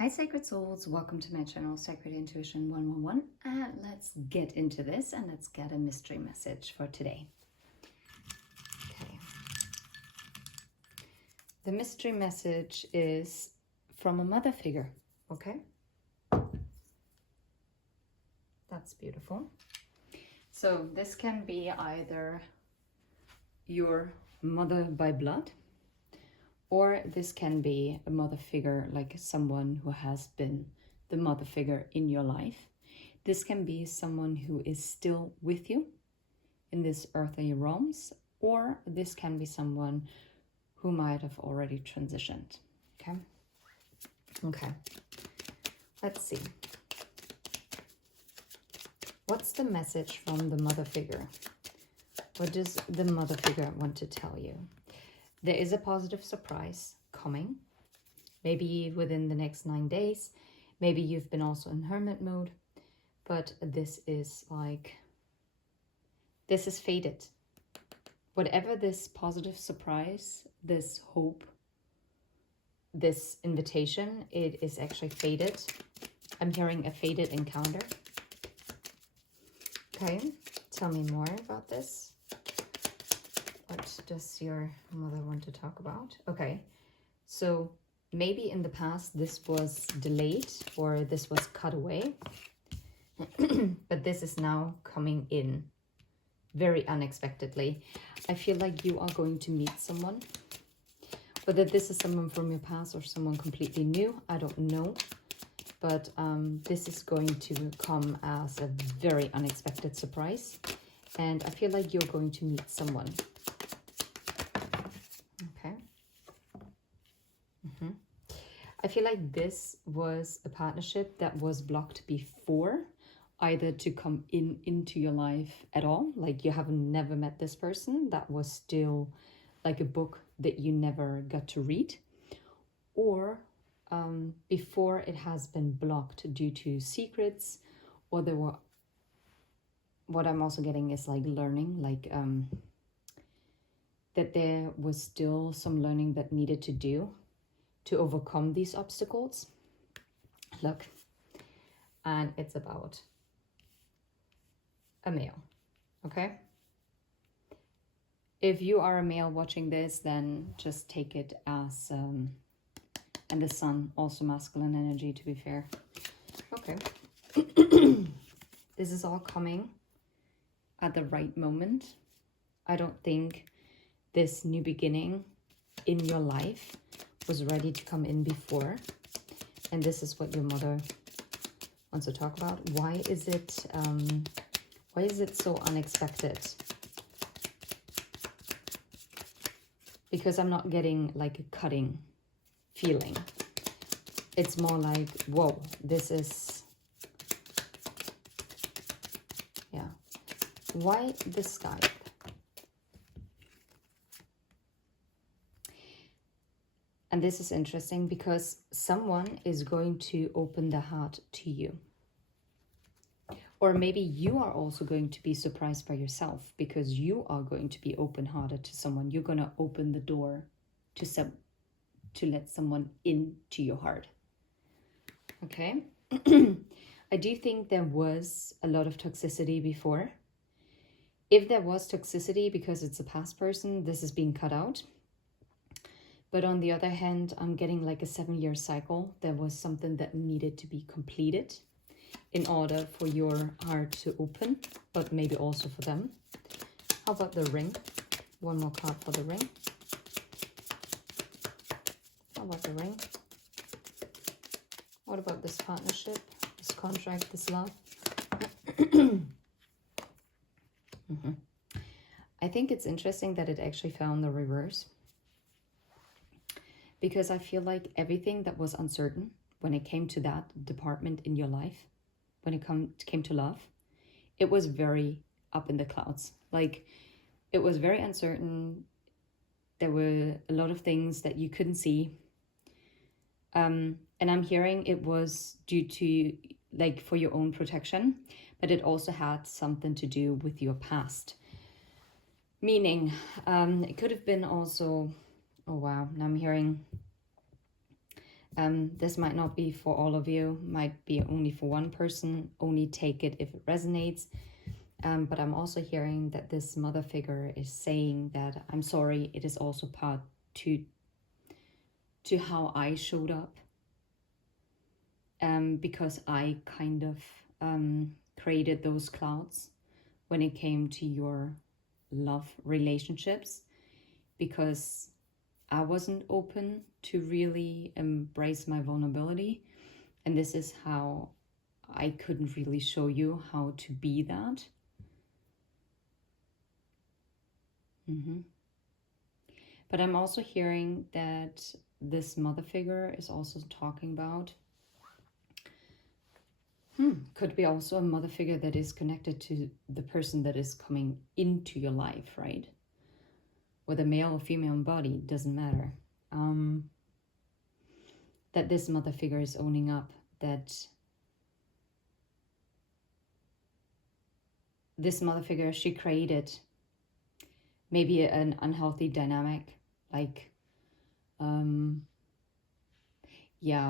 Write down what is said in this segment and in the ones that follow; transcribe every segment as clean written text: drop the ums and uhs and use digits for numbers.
Hi Sacred Souls, welcome to my channel Sacred Intuition 111, and let's get into this and let's get a mystery message for today. Okay. The mystery message is from a mother figure, okay? That's beautiful. So this can be either your mother by blood, or this can be a mother figure, like someone who has been the mother figure in your life. This can be someone who is still with you in this earthly realms, or this can be someone who might have already transitioned. Okay. Okay. Let's see. What's the message from the mother figure? What does the mother figure want to tell you? There is a positive surprise coming, maybe within the next 9 days. Maybe you've been also in hermit mode, but this is like, this is faded. Whatever this positive surprise, this hope, this invitation, it is actually faded. I'm hearing a faded encounter. Okay, tell me more about this. What does your mother want to talk about? Okay, so maybe in the past this was delayed or this was cut away, but this is now coming in very unexpectedly. I feel like you are going to meet someone. Whether this is someone from your past or someone completely new, I don't know. But this is going to come as a very unexpected surprise. And I feel like you're going to meet someone. Okay. I feel like this was a partnership that was blocked before, either to come into your life at all, like you have never met this person, that was still like a book that you never got to read, or before it has been blocked due to secrets, or there were, what I'm also getting is like learning, like that there was still some learning that needed to do to overcome these obstacles. Look, and it's about a male, okay? If you are a male watching this, then just take it as, and the sun, also masculine energy, to be fair. Okay. This is all coming at the right moment. I don't think this new beginning in your life was ready to come in before. And this is what your mother wants to talk about. Why is it so unexpected? Because I'm not getting like a cutting feeling. It's more like, whoa, this is, yeah. Why the sky? And this is interesting because someone is going to open their heart to you. Or maybe you are also going to be surprised by yourself because you are going to be open-hearted to someone. You're going to open the door to let someone into your heart. Okay? I do think there was a lot of toxicity before. If there was toxicity because it's a past person, this is being cut out. But on the other hand, I'm getting like a 7-year cycle. There was something that needed to be completed in order for your heart to open, but maybe also for them. How about the ring? One more card for the ring. How about the ring? What about this partnership, this contract, this love? I think it's interesting that it actually found the reverse. Because I feel like everything that was uncertain when it came to that department in your life, when it came to love, it was very up in the clouds. Like, it was very uncertain. There were a lot of things that you couldn't see. And I'm hearing it was due to, like, for your own protection, but it also had something to do with your past. Meaning, it could have been also, oh wow, now I'm hearing This might not be for all of you, might be only for one person. Only take it if it resonates. But I'm also hearing that this mother figure is saying that I'm sorry, it is also part to how I showed up. Because I kind of created those clouds when it came to your love relationships, because I wasn't open to really embrace my vulnerability. And this is how I couldn't really show you how to be that. But I'm also hearing that this mother figure is also talking about, could be also a mother figure that is connected to the person that is coming into your life, right? Whether male or female body, doesn't matter. That this mother figure is owning up that this mother figure, she created maybe an unhealthy dynamic, like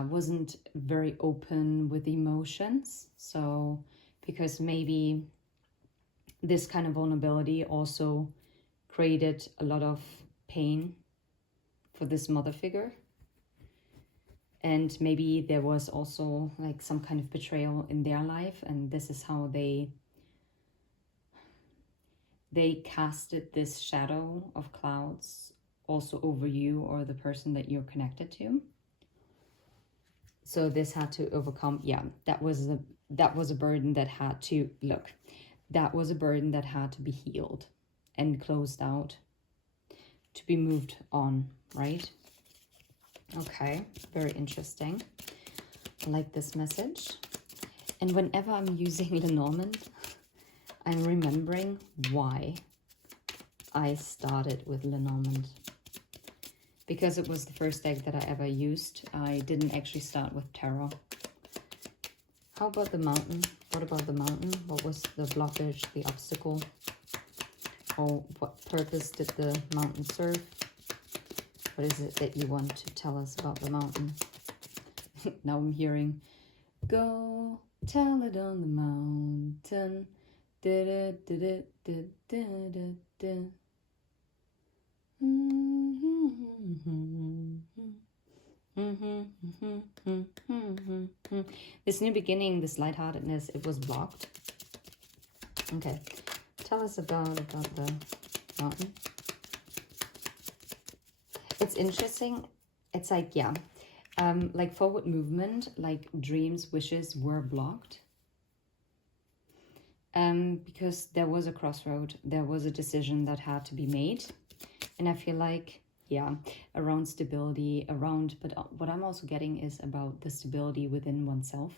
wasn't very open with emotions. So because maybe this kind of vulnerability also created a lot of pain for this mother figure. And maybe there was also like some kind of betrayal in their life, and this is how they casted this shadow of clouds also over you or the person that you're connected to. So this had to overcome, that was a burden that had to, that was a burden that had to be healed and closed out, to be moved on, right? Okay, very interesting. I like this message. And whenever I'm using Lenormand, I'm remembering why I started with Lenormand. Because it was the first deck that I ever used. I didn't actually start with tarot. How about the mountain? What about the mountain? What was the blockage, the obstacle? Or what purpose did the mountain serve? What is it that you want to tell us about the mountain? Now I'm hearing, go tell it on the mountain. Da, da, da, da, da, da, da. This new beginning, this lightheartedness, it was blocked. Okay, tell us about the mountain. It's interesting. It's like, like forward movement, like dreams, wishes were blocked. Because there was a crossroad, there was a decision that had to be made. And I feel like, around stability, but what I'm also getting is about the stability within oneself.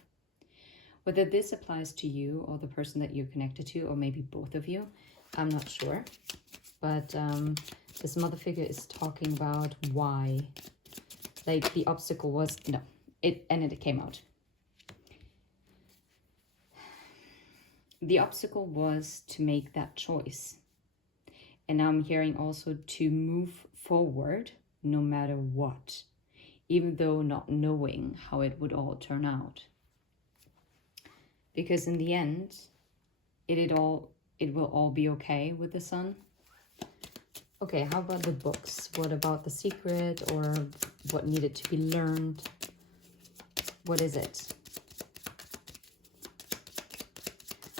Whether this applies to you or the person that you're connected to, or maybe both of you, I'm not sure. But this mother figure is talking about why, like the obstacle was, it came out. The obstacle was to make that choice. And I'm hearing also to move forward no matter what, even though not knowing how it would all turn out. Because in the end, it will all be okay with the sun. Okay, how about the books? What about The Secret, or what needed to be learned? What is it?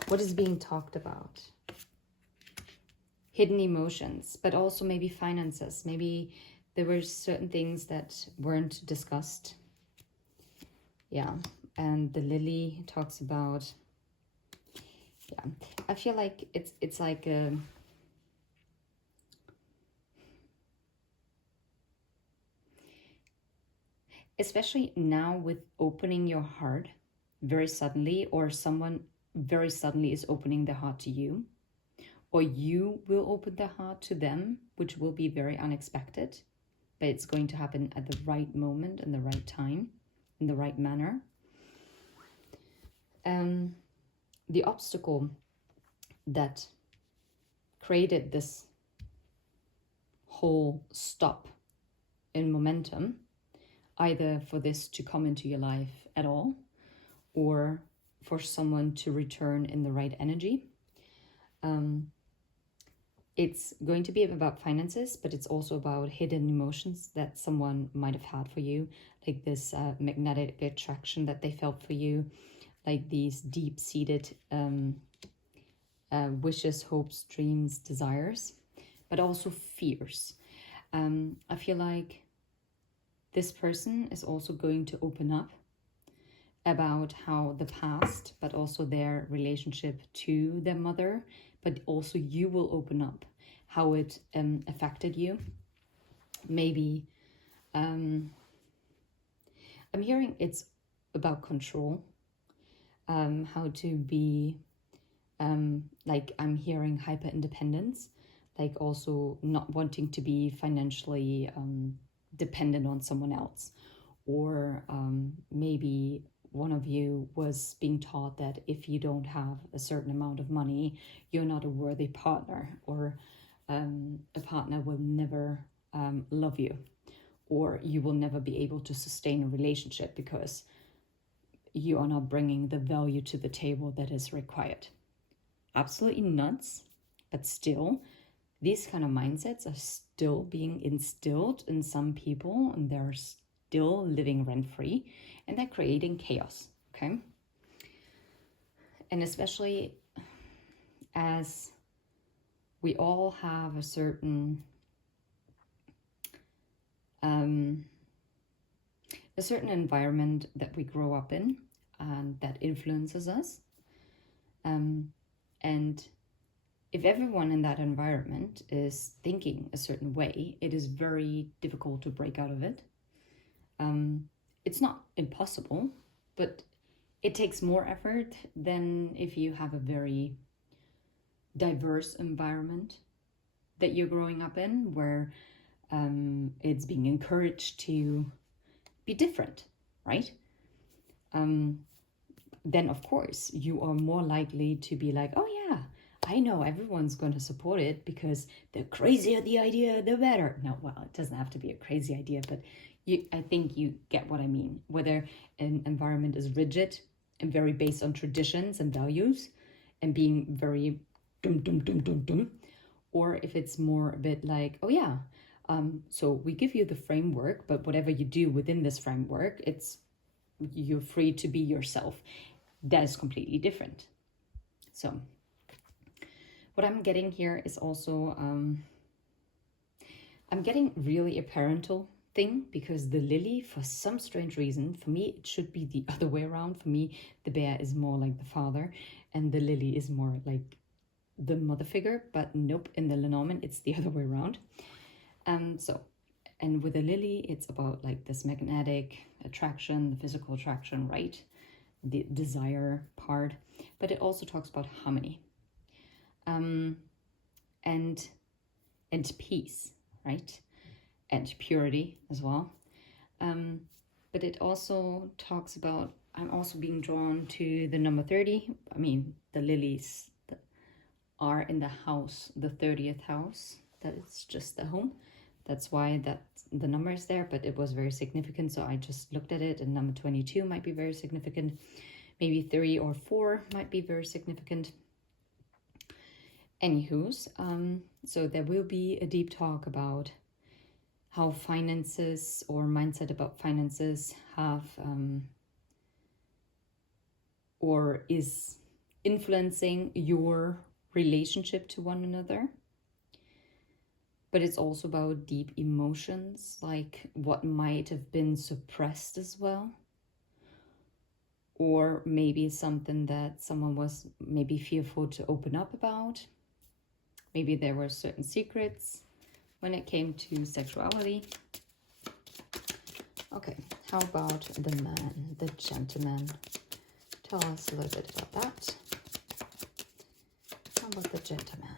What is being talked about? Hidden emotions, but also maybe finances. Maybe there were certain things that weren't discussed. Yeah, and the lily talks about, I feel like it's like a, especially now with opening your heart very suddenly, or someone very suddenly is opening their heart to you, or you will open the heart to them, which will be very unexpected, but it's going to happen at the right moment and the right time, in the right manner. The obstacle that created this whole stop in momentum, either for this to come into your life at all, or for someone to return in the right energy. It's going to be about finances, but it's also about hidden emotions that someone might have had for you, like this magnetic attraction that they felt for you, like these deep-seated wishes, hopes, dreams, desires, but also fears. I feel like this person is also going to open up about how the past, but also their relationship to their mother, but also you will open up how it affected you. Maybe I'm hearing it's about control, how to be like, I'm hearing hyper independence, like also not wanting to be financially dependent on someone else, or maybe one of you was being taught that if you don't have a certain amount of money, you're not a worthy partner, or a partner will never love you, or you will never be able to sustain a relationship because you are not bringing the value to the table that is required. Absolutely nuts, but still, these kind of mindsets are still being instilled in some people, and they're still living rent-free, and they're creating chaos, okay? And especially as we all have a certain environment that we grow up in, and that influences us. And if everyone in that environment is thinking a certain way, it is very difficult to break out of it. It's not impossible, but it takes more effort than if you have a very diverse environment that you're growing up in, where it's being encouraged to be different, right? Then of course you are more likely to be like, oh yeah, I know everyone's going to support it, because the crazier the idea, the better. No, well, it doesn't have to be a crazy idea, but I think you get what I mean. Whether an environment is rigid and very based on traditions and values and being very dum, or if it's more a bit like, oh yeah, so we give you the framework, but whatever you do within this framework, you're free to be yourself. That is completely different. So what I'm getting here is also, I'm getting really a parental thing, because the lily, for some strange reason, for me, it should be the other way around. For me, the bear is more like the father, and the lily is more like the mother figure, but nope, in the Lenormand, it's the other way around. And with the lily, it's about like this magnetic attraction, the physical attraction, right? The desire part, but it also talks about harmony, and peace, right? And purity as well. But it also talks about, I'm also being drawn to the number 30. I mean, the lilies are in the house, the 30th house. That is just the home. That's why the number is there, but it was very significant. So I just looked at it, and number 22 might be very significant. Maybe 3 or 4 might be very significant. Anywho's, so there will be a deep talk about how finances, or mindset about finances, have or is influencing your relationship to one another. But it's also about deep emotions, like what might have been suppressed as well. Or maybe something that someone was maybe fearful to open up about. Maybe there were certain secrets when it came to sexuality. Okay, how about the man, the gentleman? Tell us a little bit about that. How about the gentleman?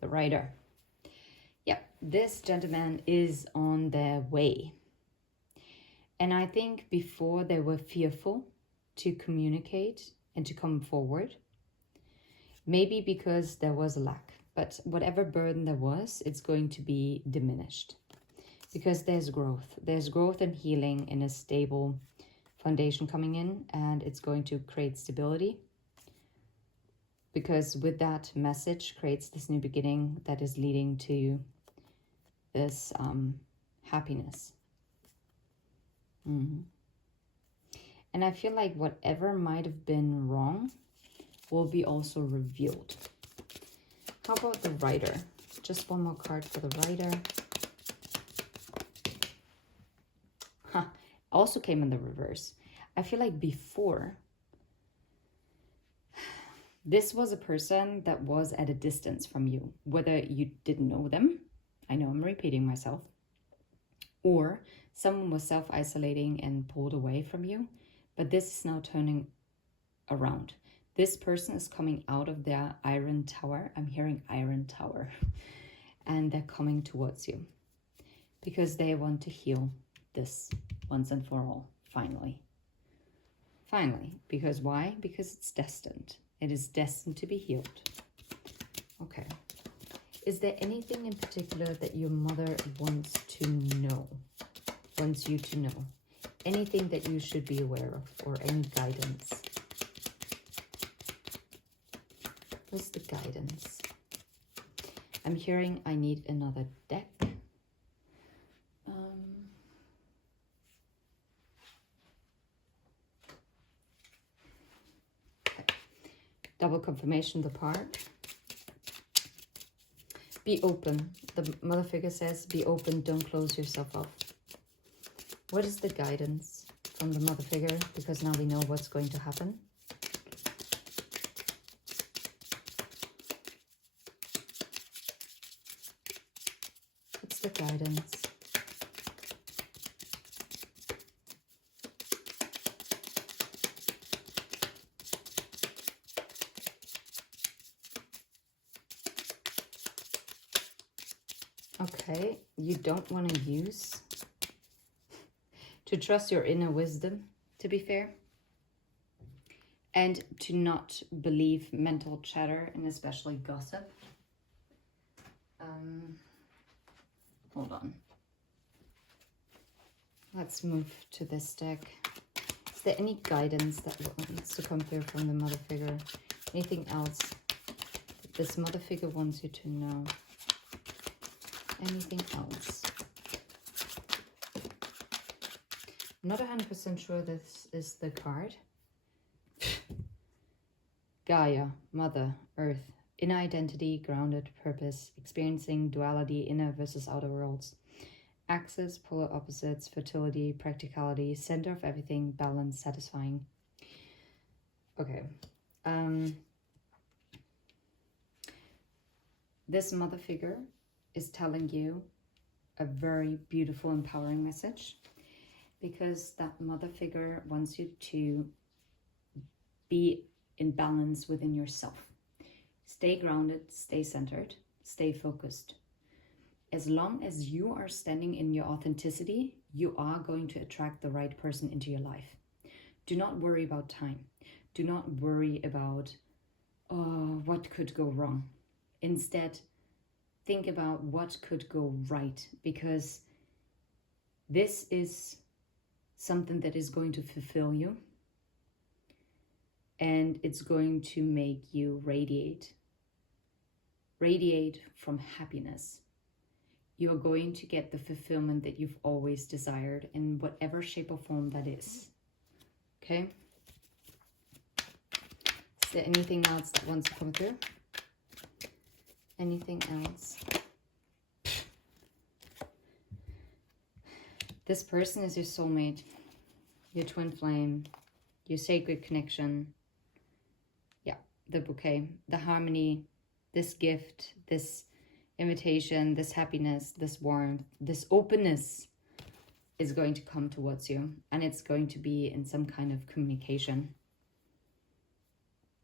The writer. Yeah, this gentleman is on their way. And I think before they were fearful to communicate and to come forward, maybe because there was a lack, but whatever burden there was, it's going to be diminished. because there's growth. There's growth and healing in a stable foundation coming in, and it's going to create stability. Because with that message creates this new beginning that is leading to this happiness. And I feel like whatever might have been wrong will be also revealed. How about the Rider? Just one more card for the Rider. Also came in the reverse. I feel like before, this was a person that was at a distance from you, whether you didn't know them. I know I'm repeating myself. Or someone was self-isolating and pulled away from you, but this is now turning around. This person is coming out of their iron tower. I'm hearing iron tower. And they're coming towards you because they want to heal this once and for all, finally. Finally, because why? Because it's destined. It is destined to be healed. Okay. Is there anything in particular that your mother wants to know? Wants you to know? Anything that you should be aware of, or any guidance? What's the guidance? I'm hearing I need another deck. Double confirmation, the part. Be open. The mother figure says, be open, don't close yourself off. What is the guidance from the mother figure? Because now we know what's going to happen. What's the guidance? Okay, you don't want to use, to trust your inner wisdom, to be fair, and to not believe mental chatter and especially gossip. Hold on. Let's move to this deck. Is there any guidance that needs to come through from the mother figure? Anything else that this mother figure wants you to know? Anything else? I'm not 100% sure this is the card. Gaia, Mother, Earth, inner identity, grounded, purpose, experiencing duality, inner versus outer worlds, axis, polar opposites, fertility, practicality, center of everything, balance, satisfying. Okay. This mother figure is telling you a very beautiful, empowering message, because that mother figure wants you to be in balance within yourself. Stay grounded, stay centered, stay focused. As long as you are standing in your authenticity, you are going to attract the right person into your life. Do not worry about time. Do not worry about, oh, what could go wrong. Instead, think about what could go right, because this is something that is going to fulfill you, and it's going to make you radiate from happiness. You're going to get the fulfillment that you've always desired in whatever shape or form that is. Okay? Is there anything else that wants to come through? Anything else? This person is your soulmate, your twin flame, your sacred connection. Yeah, the bouquet, the harmony, this gift, this invitation, this happiness, this warmth, this openness is going to come towards you, and it's going to be in some kind of communication.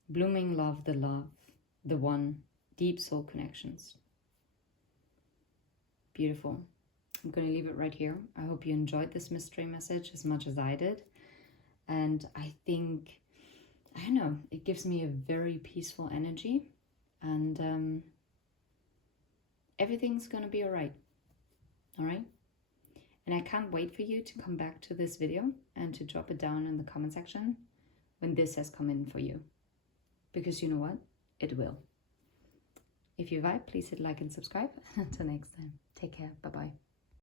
Blooming love, the one, deep soul connections. Beautiful. I'm going to leave it right here. I hope you enjoyed this mystery message as much as I did. And I think, I don't know, it gives me a very peaceful energy, and everything's going to be all right. All right? And I can't wait for you to come back to this video and to drop it down in the comment section when this has come in for you. Because you know what? It will. If you vibe, please hit like and subscribe. Until next time, take care. Bye-bye.